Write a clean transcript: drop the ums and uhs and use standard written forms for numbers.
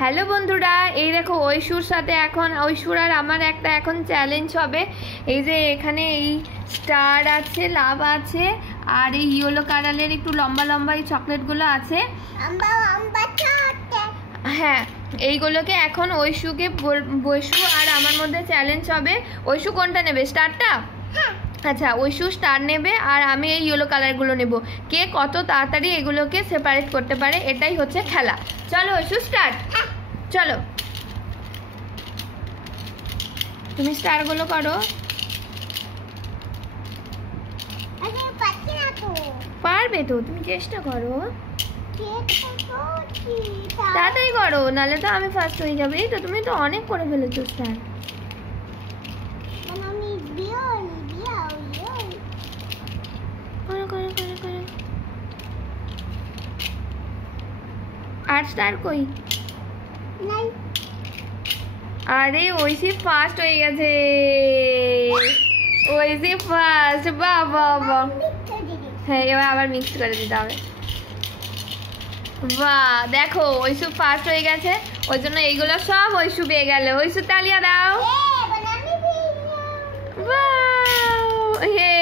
Hello বন্ধুরা, এই দেখো ঐশুর সাথে এখন ঐশুর আর আমার একটা এখন চ্যালেঞ্জ হবে। এই যে এখানে এই স্টার আছে, লাভ আছে, আর এই ইয়েলো কালারের একটু লম্বা লম্বা এই চকলেটগুলো আছে। হ্যাঁ, এইগুলোকে এখন ঐশুকে ঐশু আর আমার মধ্যে চ্যালেঞ্জ হবে। ঐশু কোনটা নেবে, স্টারটা? আচ্ছা, ঐশু স্টার নেবে আর আমি এই ইয়েলো কালারগুলো নেব। কে কত তাড়াতাড়ি এগুলোকে সেপারেট করতে পারে, এটাই হচ্ছে খেলা। চলো ঐশু, স্টার্ট। চলো, তুমি স্টারগুলো করো। পারবে তো, তুমি চেষ্টা করো, তাড়াতাড়ি করো, নাহলে তো আমি ফার্স্ট হয়ে যাবে। এই তো, তুমি তো অনেক করে ফেলেছো স্টার। করো করো করো করো। আর স্টার কই? আরে ঐশী ফার্স্ট হয়ে গেছে, ঐশী ফার্স্ট। বাহ বাহ বাহ। হ্যাঁ, এবার আবার মিক্স করে দিতে হবে। বাহ, দেখো ঐশু ফার্স্ট হয়ে গেছে, ওই জন্য এইগুলো সব ঐশু পেয়ে গেল। ঐশু তালিয়া দাও। বাহ,